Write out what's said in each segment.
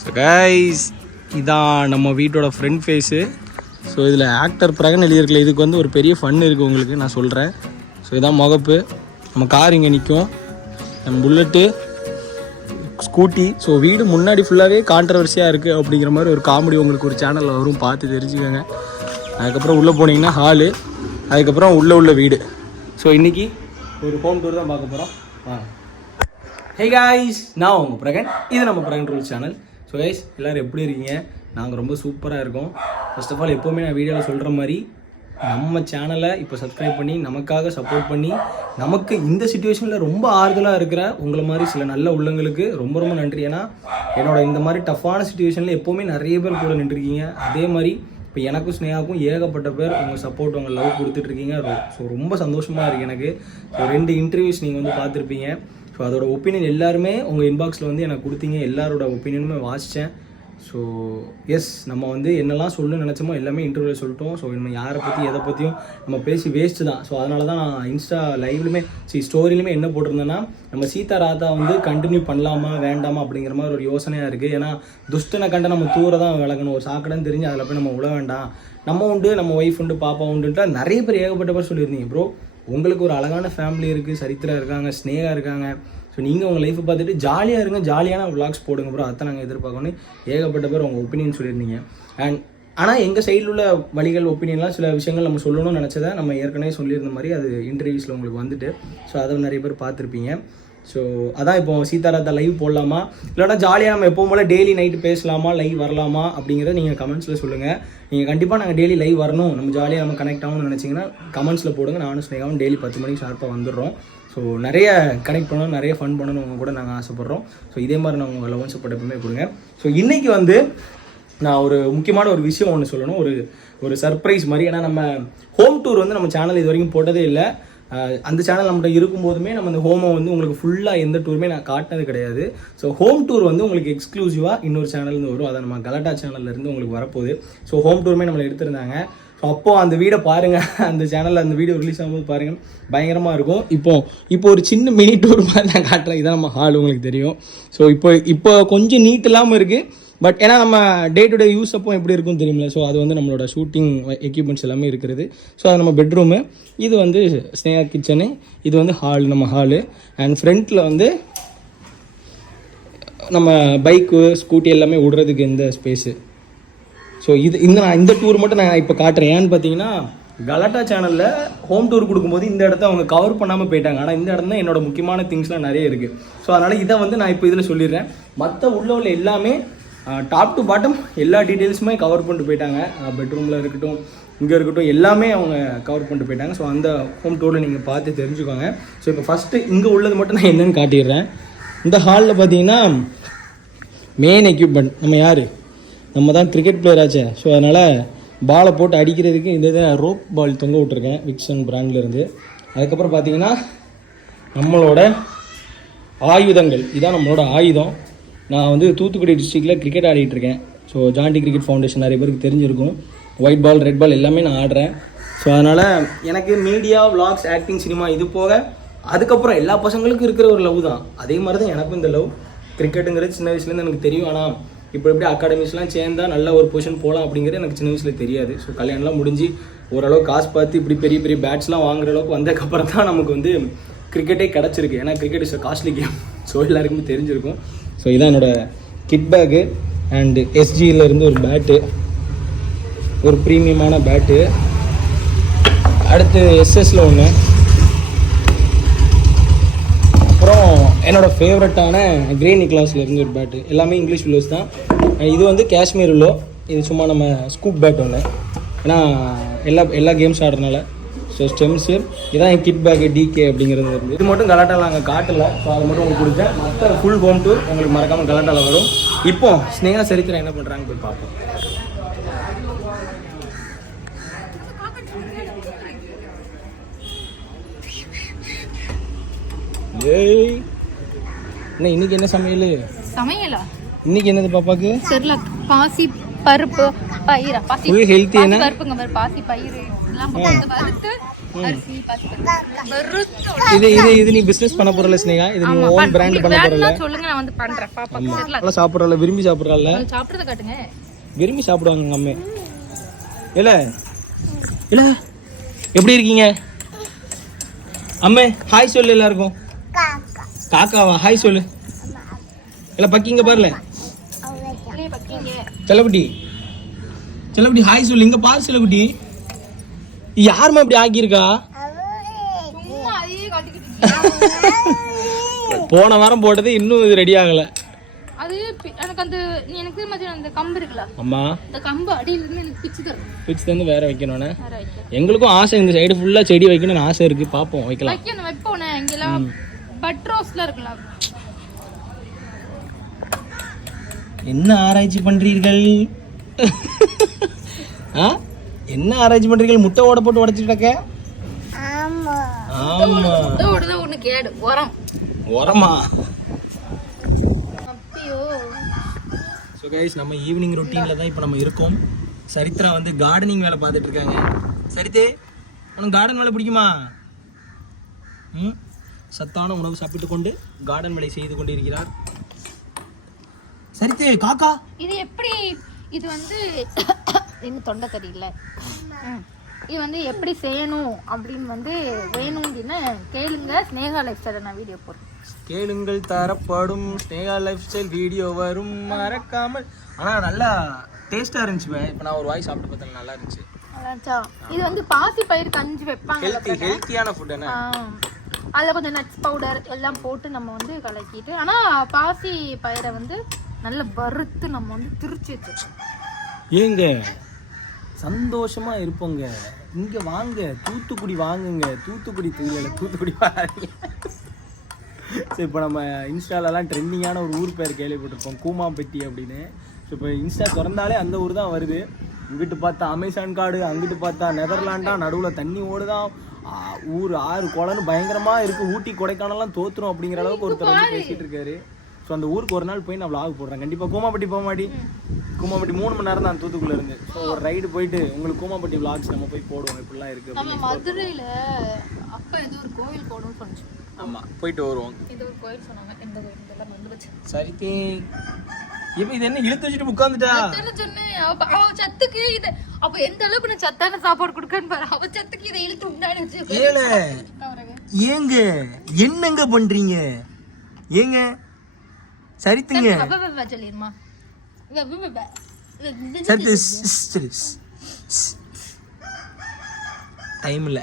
So guys இதான் நம்ம வீட்டோட ஃப்ரண்ட் ஃபேஸு. ஸோ இதில் ஆக்டர் பிரகன் எழுதியிருக்கல, இதுக்கு வந்து ஒரு பெரிய ஃபன் இருக்குது உங்களுக்கு நான் சொல்கிறேன். ஸோ இதான் முகப்பு. நம்ம கார் இங்கே நிற்கும், நம்ம புல்லட்டு, ஸ்கூட்டி. ஸோ வீடு முன்னாடி ஃபுல்லாகவே கான்ட்ரவர்சியாக இருக்குது அப்படிங்கிற மாதிரி ஒரு காமெடி உங்களுக்கு ஒரு சேனலில் வரும், பார்த்து தெரிஞ்சுக்கோங்க. அதுக்கப்புறம் உள்ளே போனீங்கன்னா ஹாலு, அதுக்கப்புறம் உள்ள வீடு. ஸோ இன்றைக்கி ஒரு ஹோம் டூர் தான் பார்க்க போகிறோம். ஹே காய்ஸ், நான் உங்கள் பிரகன், இது நம்ம Brihan rules channel. So guys எல்லோரும் எப்படி இருக்கீங்க? நாங்கள் ரொம்ப சூப்பராக இருக்கோம். ஃபர்ஸ்ட் ஆஃப் ஆல் எப்போவுமே நான் வீடியோவில் சொல்கிற மாதிரி நம்ம சேனலை இப்போ சப்ஸ்கிரைப் பண்ணி நமக்காக சப்போர்ட் பண்ணி நமக்கு இந்த சுச்சுவேஷனில் ரொம்ப ஆறுதலாக இருக்கிற உங்களை மாதிரி சில நல்ல உள்ளங்களுக்கு ரொம்ப ரொம்ப நன்றி. ஏன்னா என்னோட இந்த மாதிரி டஃப்பான சுச்சுவேஷனில் எப்போவுமே நிறைய பேர் கூட நின்றுருக்கீங்க. அதே மாதிரி இப்போ எனக்கும் ஸ்னேகாவுக்கும் ஏகப்பட்ட பேர் உங்கள் சப்போர்ட், உங்கள் லவ் கொடுத்துட்ருக்கீங்க. ஸோ ரொம்ப சந்தோஷமாக இருக்குது எனக்கு. ஸோ 2 இன்டர்வியூஸ் நீங்கள் வந்து பார்த்துருப்பீங்க. ஸோ அதோட ஒப்பீனியன் எல்லாருமே உங்கள் இன்பாக்ஸில் வந்து எனக்கு கொடுத்தீங்க. எல்லாரோட ஒப்பீனியனுமே வாசித்தேன். ஸோ எஸ், நம்ம வந்து என்னெல்லாம் சொல்லணும்னு நினச்சோமோ எல்லாமே இன்டர்வியூவில் சொல்லிட்டோம். ஸோ நம்ம யாரை பற்றி எதை பற்றியும் நம்ம பேசி வேஸ்ட்டு தான். ஸோ அதனால தான் நான் இன்ஸ்டா லைவ்லையுமே ஸ்டோரியிலுமே என்ன போட்டிருந்தேன்னா, நம்ம சீதா ராதா வந்து கண்டினியூ பண்ணலாமா வேண்டாமா அப்படிங்கிற மாதிரி ஒரு யோசனையாக இருக்குது. ஏன்னா துஷ்டனை கண்ட நம்ம தூர தான் விலகணும். ஒரு சாக்கடைன்னு தெரிஞ்சு அதில் போய் நம்ம விழ வேண்டாம். நம்ம உண்டு, நம்ம ஒய்ஃப் உண்டு, பாப்பா உண்டுன்ட்டு நிறைய பேர் ஏகப்பட்ட பேர் சொல்லியிருந்தீங்க. ப்ரோ உங்களுக்கு ஒரு அழகான ஃபேமிலி இருக்குது, சரித்திரா இருக்காங்க, ஸ்னேகா இருக்காங்க. ஸோ நீங்கள் உங்கள் லைஃப்பை பார்த்துட்டு ஜாலியாக இருங்க, ஜாலியான விளாக்ஸ் போடுங்க ப்ரோ, அதான் நாங்கள் எதிர்பார்க்கணும். ஏகப்பட்ட பேர் உங்கள் ஒப்பீனியன் சொல்லியிருந்தீங்க. ஆனால் எங்கள் சைடில் உள்ள வழிகள் ஒப்பீனியன்லாம் சில விஷயங்கள் நம்ம சொல்லணும்னு நினச்சதை நம்ம ஏற்கனவே சொல்லியிருந்த மாதிரி அது இன்டர்வியூஸில் உங்களுக்கு வந்துட்டு. ஸோ அதை நிறைய பேர் பார்த்துருப்பீங்க. ஸோ அதான் இப்போ சீதாராதா லைவ் போடலாமா, இல்லைனா ஜாலியாக நம்ம எப்போ போல் டெய்லி நைட்டு பேசலாமா, லைவ் வரலாமா அப்படிங்கிறத நீங்கள் கமெண்ட்ஸில் சொல்லுங்கள். நீங்கள் கண்டிப்பாக நாங்கள் டெய்லி லைவ் வரணும், நம்ம ஜாலியாக நம்ம கனெக்ட் ஆகணும்னு நினச்சிங்கன்னா கமெண்ட்ஸில் போடுங்க. நானும் ஸ்னேகாவும் டெய்லி 10 மணிக்கு ஷார்ப்பாக வந்துடுறோம். ஸோ நிறைய கனெக்ட் பண்ணணும், நிறைய ஃபன் பண்ணணும் உங்கள் கூட நாங்கள் ஆசைப்பட்றோம். ஸோ இதே மாதிரி நான் உங்கள் லவ் சப்போர்ட் எப்பவுமே கொடுங்க. ஸோ இன்றைக்கி வந்து நான் ஒரு முக்கியமான ஒரு விஷயம் ஒன்று சொல்லணும், ஒரு சர்ப்ரைஸ் மாதிரி. ஏன்னா நம்ம ஹோம் டூர் வந்து நம்ம சேனல் இது வரைக்கும் போட்டதே இல்லை. அந்த சேனல் நம்மகிட்ட இருக்கும்போதுமே நம்ம இந்த ஹோமை வந்து உங்களுக்கு ஃபுல்லாக எந்த டூருமே நான் காட்டினது கிடையாது. ஸோ ஹோம் டூர் வந்து உங்களுக்கு எக்ஸ்க்ளூசிவாக இன்னொரு சேனல்லேருந்து வரும். அதை நம்ம கலட்டா சேனல்லேருந்து உங்களுக்கு வரப்போகுது. ஸோ ஹோம் டூருமே நம்மளை எடுத்திருந்தாங்க. ஸோ அப்போது அந்த வீடை பாருங்கள், அந்த சேனலில் அந்த வீடியோ ரிலீஸ் ஆகும்போது பாருங்கள், பயங்கரமாக இருக்கும். இப்போ ஒரு சின்ன மினி டூர் மாதிரி நான் காட்டுறேன். இதான் நம்ம ஹால், உங்களுக்கு தெரியும். ஸோ இப்போ கொஞ்சம் நீட் இல்லாமல் இருக்குது. பட் ஏன்னா நம்ம டே டு டே யூஸ் அப்போ எப்படி இருக்குன்னு தெரியுமில்ல. ஸோ அது வந்து நம்மளோட ஷூட்டிங் எக்யூப்மெண்ட்ஸ் எல்லாமே இருக்கிறது. ஸோ அது நம்ம பெட்ரூமு, இது வந்து ஸ்னேகா கிச்சனு, இது வந்து ஹால், நம்ம ஹாலு. அண்ட் ஃப்ரண்ட்டில் வந்து நம்ம பைக்கு ஸ்கூட்டி எல்லாமே விடுறதுக்கு இந்த ஸ்பேஸு. ஸோ இந்த டூர் மட்டும் நான் இப்போ காட்டுறேன். ஏன்னு பார்த்தீங்கன்னா கலாட்டா சேனலில் ஹோம் டூர் கொடுக்கும்போது இந்த இடத்த அவங்க கவர் பண்ணாமல் போயிட்டாங்க. ஆனால் இந்த இடம் தான் என்னோட முக்கியமான திங்ஸ்லாம் நிறைய இருக்குது. ஸோ அதனால் இதை வந்து நான் இப்போ இதில் சொல்லிடுறேன். மற்ற உள்ள எல்லாமே டாப் டு பாட்டம் எல்லா டீட்டெயில்ஸுமே கவர் பண்ணிட்டு போயிட்டாங்க. பெட்ரூமில் இருக்கட்டும், இங்கே இருக்கட்டும், எல்லாமே அவங்க கவர் பண்ணிட்டு போயிட்டாங்க. ஸோ அந்த ஹோம் டூரில் நீங்கள் பார்த்து தெரிஞ்சுக்கோங்க. ஸோ இப்போ ஃபஸ்ட்டு இங்கே உள்ளது மட்டும் நான் என்னென்னு காட்டிடுறேன். இந்த ஹாலில் பார்த்தீங்கன்னா மெயின் எக்யூப்மெண்ட் நம்ம யார், நம்ம தான் கிரிக்கெட் பிளேயர் ஆச்சே. ஸோ அதனால் பாலை போட்டு அடிக்கிறதுக்கு இந்த இதை ரோப் பால் தொங்க விட்ருக்கேன் விக்சன் பிராண்ட்லேருந்து. அதுக்கப்புறம் பார்த்தீங்கன்னா நம்மளோட ஆயுதங்கள், இதான் நம்மளோட ஆயுதம். நான் வந்து தூத்துக்குடி டிஸ்ட்ரிக்டில் கிரிக்கெட் ஆடிட்டுருக்கேன். ஸோ ஜாண்டி கிரிக்கெட் ஃபவுண்டேஷன் நிறைய பேருக்கு தெரிஞ்சிருக்கும். ஒயிட் பால், ரெட் பால் எல்லாமே நான் ஆடுறேன். ஸோ அதனால் எனக்கு மீடியா, விளாக்ஸ், ஆக்டிங், சினிமா இது போக அதுக்கப்புறம் எல்லா பசங்களுக்கும் இருக்கிற ஒரு லவ் தான். அதே மாதிரி தான் எனக்கும் இந்த லவ். கிரிக்கெட்டுங்கிறது சின்ன வயசுலேருந்து எனக்கு தெரியும். ஆனால் இப்போ எப்படி அகாடமிஸ்லாம் சேர்ந்தால் நல்ல ஒரு பொசிஷன் போகலாம் அப்படிங்கிறது எனக்கு சின்ன வயசில் தெரியாது. ஸோ கல்யாணம்லாம் முடிஞ்சு ஓரளவு காசு பார்த்து இப்படி பெரிய பெரிய பேட்ஸ்லாம் வாங்குற அளவுக்கு வந்ததுக்கப்புறம் தான் நமக்கு வந்து கிரிக்கெட்டே கிடச்சிருக்கு. ஏன்னா cricket is costly game. So எல்லாருக்குமே தெரிஞ்சிருக்கும். ஸோ இதான் என்னோடய கிட் பேக்கு. அண்டு எஸ்ஜியிலேருந்து ஒரு பேட்டு, ஒரு ப்ரீமியமான பேட்டு. அடுத்து எஸ்எஸில் ஒன்று. அப்புறம் என்னோடய ஃபேவரட்டான கிரே நிக்லாஸ்லேருந்து ஒரு பேட்டு. எல்லாமே இங்கிலீஷ் வில்லோஸ் தான். இது வந்து காஷ்மீர் வில்லோ. இது சும்மா நம்ம ஸ்கூப் பேட் ஒன்று. ஏன்னா எல்லா கேம்ஸ் ஆடுறதுனால. ஸோ ஸ்டெம்ஸு இதான் என் கிட் பேக்கு டிகே அப்படிங்கிறது இருந்து. இது மட்டும் கலாட்டாவில் நாங்கள் காட்டலை. ஸோ அதை மட்டும் உங்களுக்கு கொடுத்தேன். மற்ற ஃபுல் ஹோம் டூர் உங்களுக்கு மறக்காமல் கலாட்டாவில் வரும். இப்போ ஸ்னேகா சரித்திரம் என்ன பண்ணுறாங்க போய் பார்ப்போம். ஏய் என்ன இன்னைக்கு என்ன சமையலா? இன்னைக்கு என்னது பாப்பாக்கு? பாசி பருப்பு பயிரா பாசி ஹெல்த்தி என்ன பருப்புங்க மாதிரி பாசி பயிறு எல்லாம் போட்டு வறுத்து அரிசி பாசி இது நீ பிசினஸ் பண்ண போறல ஸ்னேகா இது நீ ஓன் பிராண்ட் பண்ண போறல சொல்லுங்க நான் வந்து பண்றேன் பாப்பாக்கு நல்லா சாப்பிடுறல விரும்பி சாப்பிடுறல சாப்பிடுறத காட்டுங்க விரும்பி சாப்பிடுவாங்க உங்க அம்மே இல்ல இல்ல எப்படி இருக்கீங்க அம்மே ஹாய் சொல்லு எல்லாருக்கும் காக்காவா ஹாய் சொல்லு இல்ல பக்கிங்க பாருல செல்லக்குட்டி செல்லக்குட்டி ஹாய் சொல்லு இங்க பாரு செல்லக்குட்டி யாருமா இப்படி ஆக்கியிருக்கா போன வாரம் போட்டது இன்னும் இது ரெடி ஆகல அது எனக்கு எனக்கு அந்த கம்பு இருக்குல்ல அம்மா அந்த கம்பு அடியில இருந்து எனக்கு பிச்சு தந்து வேற வைக்கணும்னே எங்களுக்கும் ஆசை இந்த சைடு ஃபுல்லா செடி வைக்கணும்னு ஆசை இருக்கு பாப்போம் வைப்போம் இங்கெல்லாம் பட் ரோஸ்ல இருக்கலாம். என்ன ஆராய்ச்சி பண்றீர்கள் என்ன ஆராய்ச்சி பண்றீர்கள் முட்டை ஓட போட்டு உடைச்சிட்டு ஆமா ஒண்ணு கேடு உரமா ஸோ கைஸ் நம்ம ஈவினிங் ரொட்டீனில் தான் இப்போ நம்ம இருக்கோம். சரித்ரா வந்து கார்டனிங் வேலை பார்த்துட்டு இருக்காங்க. சரித்தே உனக்கு கார்டன் வேலை பிடிக்குமா? சத்தான உணவு சாப்பிட்டு கொண்டு கார்டன் வேலை செய்து கொண்டு இருக்கிறார். சரித்தே காக்கா இது எப்படி இது வந்து என்ன தொண்டை தெரியல இது வந்து எப்படி செய்யணும் அப்படின்னு வந்து வேணும் அப்படின்னு கேளுங்க. ஸ்னேகா லைஃப் ஸ்டைல நான் வீடியோ போடுறேன். கேளுங்கள் தரப்படும். ஸ்னேகா லைஃப் ஸ்டைல் வீடியோ வரும் மறக்காமல். ஆனால் நல்லா டேஸ்ட்டாக இருந்துச்சு. இப்போ நான் ஒரு வாய் சாப்பிட்டு பார்த்தேன், நல்லா இருந்துச்சு. இது வந்து பாசி பயிர் கஞ்சி வைப்பாங்க. ஹெல்த்தியான ஃபுட் என்ன, அதில் கொஞ்சம் நட்ஸ் பவுடர் எல்லாம் போட்டு நம்ம வந்து கலக்கிட்டு, ஆனால் பாசி பயிரை வந்து நல்லா வறுத்து நம்ம வந்து திரிச்சு வச்சிருக்கோம். ஏங்க சந்தோஷமா இருப்போங்க. இங்க வாங்க, தூத்துக்குடி வாங்குங்க. தூத்துக்குடி தெரியல, தூத்துக்குடி வாங்க. சரி, இப்போ நம்ம இன்ஸ்டாலெல்லாம் ட்ரெண்டிங்கான ஒரு ஊர் பேர் கேள்விப்பட்டிருப்போம், கூமாம்பட்டி அப்படின்னு. ஸோ இப்போ இன்ஸ்டா திறந்தாலே அந்த ஊர் தான் வருது. இங்கிட்டு பார்த்தா அமேசான் காடு, அங்கிட்டு பார்த்தா நெதர்லாண்டா, நடுவில் தண்ணி ஓடுதான், ஊர் ஆறு குளம்னு பயங்கரமாக இருக்குது. ஊட்டி கொடைக்கானல்லாம் தோற்றுரும் அப்படிங்கிற அளவுக்கு ஒருத்தர் வந்து பேசிகிட்டு இருக்காரு. ஸோ அந்த ஊருக்கு ஒரு நாள் போய் நான் vlog போடுறேன் கண்டிப்பாக. கூமாம்பட்டி போக மாட்டி, கூமாம்பட்டி 3 மணி நேரம் தான் தூத்துக்குள்ள இருந்து. ஸோ ஒரு ரைடு போயிட்டு உங்களுக்கு கூமாம்பட்டி vlogs நம்ம போய் போடுவோம் இப்படிலாம் இருக்குது. நம்ம மதுரையில் அப்போ ஏதோ ஒரு கோவில் போகணும்னு சொன்னோம். ஆமாம், போயிட்டு வருவோம். இது ஒரு கோயில் சொன்னாங்க. எந்த கோயில் இதெல்லாம் வந்து வச்சு சரித்தே இப்போ இது என்ன இழுத்து வச்சுட்டு உட்காந்துட்டா? சொன்னேன் அவ சத்துக்கு இது அப்ப எந்த அளவுக்கு நான் சத்தான சாப்பாடு கொடுக்கன்னு பாரு. அவ சத்துக்கு இதை இழுத்து முன்னாடி வச்சு ஏங்க என்னங்க பண்றீங்க? ஏங்க சரித்துங்க சொல்லிருமா டைம் இல்ல.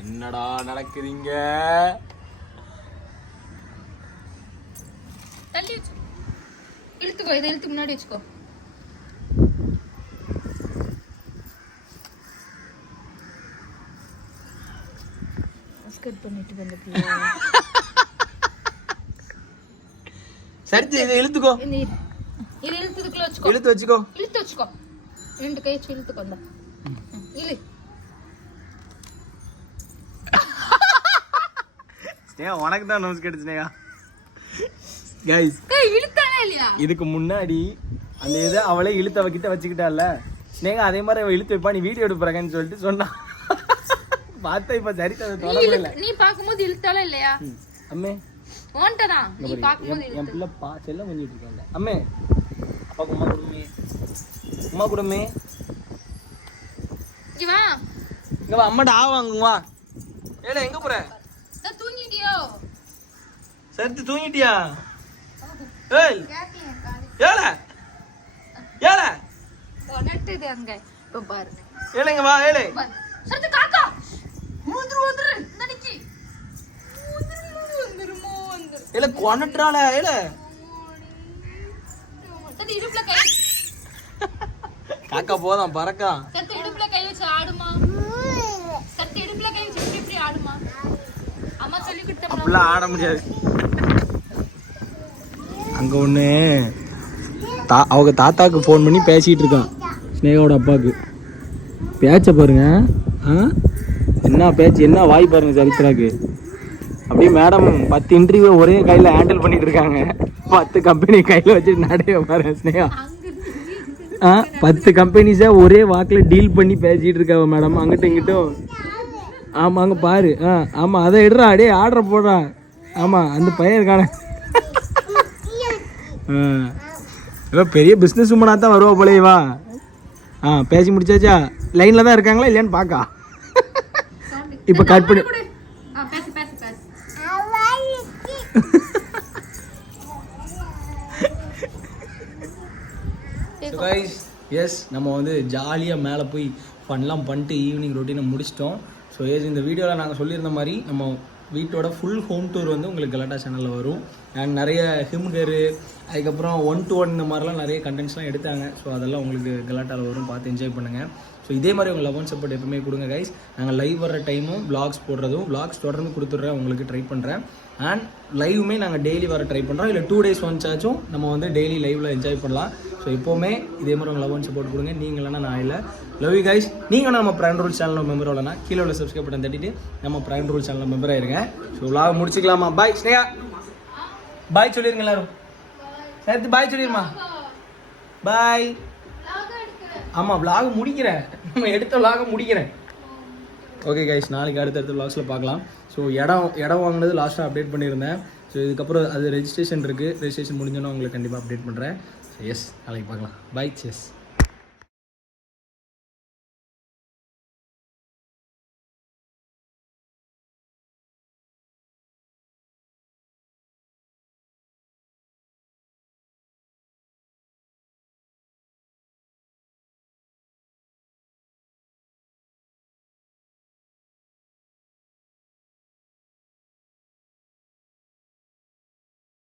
என்னடா நடக்குதுங்க? தள்ளி வச்சு இழுத்துக்கோ, இதை இழுத்து முன்னாடி வச்சுக்கோ. பண்ணிட்டு வந்துட்டியா? சரித்து இதை இழுத்துக்கோ. இது இழுத்துக்குள்ள வச்சுக்கோ. இழுத்து வச்சுக்கோ. இழுத்து வச்சுக்கோ. 2 கை வச்சு இழுத்துக்கோ. அந்த இழு. ஸ்னேகா உனக்கு தான் நோஸ் கேட்டுச்சு. ஸ்னேகா கைஸ் இழுத்தானே இல்லையா? இதுக்கு முன்னாடி அந்த இதை அவளே இழுத்து அவகிட்ட வச்சுக்கிட்டால. ஸ்னேகா அதே மாதிரி அவ இழுத்து வைப்பா, நீ வீடியோ எடுப்புறங்கன்னு சொல்லிட்டு சொன்னா. பார்த்தா இப்ப சரித்து அதை தொடரல. நீ பாக்கும்போது இழுத்தால இல்லையா? அம்மே ஓன்டடா நீ பாக்கும்போது என் பிள்ளை செல்லம் கொஞ்சிட்டு இருக்காங்க. அம்மே அப்பா உமா குடுமே, உமா குடுமே, இங்க வா, இங்க வா. அம்மாட்ட ஆவாங்குவா. ஏல எங்க போற? நான் தூங்கிட்டியோ? சரித்து தூங்கிட்டியா? ஏய் ஏல ஏல ஒனட்டுது அங்க. இப்ப பாருங்க. ஏல இங்க வா. ஏலே சரித்து காக்கா வந்துரு நடிச்சி வந்துருமோ வந்துரு. ஏல கொனட்றால. ஏல சரி இடுப்புல கை காக்கா போதான் பறக்கா. சரி இடுப்புல கை வச்சு ஆடுமா. சரி இடுப்புல கை வச்சு இப்படி ஆடுமா. அம்மா சொல்லி கொடுத்தா அப்படிலாம் ஆட முடியாது. அங்க ஒண்ணு அவங்க தாத்தாக்கு ஃபோன் பண்ணி பேசிட்டு இருக்கான், ஸ்னேகாவோட அப்பாவுக்கு. பேச்ச பாருங்க, என்ன பேச்சு, என்ன வாய் பாருங்க சரித்திராக்கு. அப்படியே மேடம் 10 இன்டர்வியூ ஒரே கையில் ஹேண்டில் பண்ணிட்டு இருக்காங்க. 10 கம்பெனி கையில் வச்சுட்டு நடைய பாரு ஸ்னேகா. 10 கம்பெனிஸை ஒரே வாக்கில் டீல் பண்ணி பேசிகிட்டு இருக்காங்க மேடம், அங்கிட்டும் இங்கிட்டும். ஆமாம் அங்கே பாரு. ஆமாம் அதை எடுறா, அடே ஆர்டரை போடுறா. ஆமாம் அந்த பையன் இருக்கானே. ஏதோ பெரிய பிஸ்னஸ் உமனாக தான் வருவா போலேவா. பேசி முடிச்சாச்சா? லைனில் தான் இருக்காங்களா இல்லையான்னு பார்க்கா. இப்போ கட் பண்ணி எஸ் நம்ம வந்து ஜாலியாக மேலே போய் ஃபன்லாம் பண்ணிட்டு ஈவினிங் ரொட்டீனை முடிச்சிட்டோம். ஸோ எஸ் இந்த வீடியோவில் நாங்கள் சொல்லியிருந்த மாதிரி நம்ம வீட்டோட ஃபுல் ஹோம் டூர் வந்து உங்களுக்கு கலாட்டா சேனலில் வரும். அண்ட் நிறைய ஹிம்கரு, அதுக்கப்புறம் 1-to-1 இந்த மாதிரிலாம் நிறைய கண்டென்ட்ஸ்லாம் எடுத்தாங்க. ஸோ அதெல்லாம் உங்களுக்கு கலாட்டாவில் வரும், பார்த்து என்ஜாய் பண்ணுங்கள். ஸோ இதே மாதிரி உங்கள் லவ் அண்ட் சப்போர்ட் எப்பவுமே கொடுங்க கைஸ். நாங்கள் லைவ் வர டைமும் vlogs போடுறதும் vlogs தொடர்ந்து கொடுத்துட்றேன், உங்களுக்கு ட்ரை பண்ணுறேன். அண்ட் லைவுமே நாங்கள் டெய்லி வர ட்ரை பண்ணுறோம். இல்லை 2 days ஒன்ஸ் ஆச்சும் நம்ம வந்து டெய்லி லைவில் என்ஜாய் பண்ணலாம். ஸோ எப்போவுமே இதே மாதிரி உங்கள் லவ் அண்ட் சப்போர்ட் கொடுங்க. நீங்கள் இல்லைனா நான் இல்லை. Love you guys. நீங்கள் நம்ம பிராண்ட் ரூல் சேனலில் மெம்பர் இல்லைனா கீழே உள்ள சப்ஸ்கிரைப் பட்டன் தட்டிட்டு நம்ம பிராண்ட் ரூல் சேனலில் மெம்பர் ஆயிருங்க. So vlog முடிச்சுக்கலாமா? பாய் ஸ்னேகா, பாய் சொல்லிருங்க எல்லாரும் சேர்த்து பாய் சொல்லிடுமா. பாய். ஆமாம் vlog முடிக்கிறேன், நம்ம எடுத்த vlog முடிக்கிறேன். ஓகே கைஸ், நாளைக்கு அடுத்தடுத்த vlogsல பார்க்கலாம். ஸோ இடம் வாங்கினது லாஸ்ட்டாக அப்டேட் பண்ணியிருந்தேன். ஸோ இதுக்கப்புறம் அது ரெஜிஸ்ட்ரேஷன் இருக்குது, ரெஜிஸ்ட்ரேஷன் முடிஞ்சோன்னா உங்களுக்கு கண்டிப்பாக அப்டேட் பண்ணுறேன். ஸோ எஸ் நாளைக்கு பார்க்கலாம். பாய். செஸ்.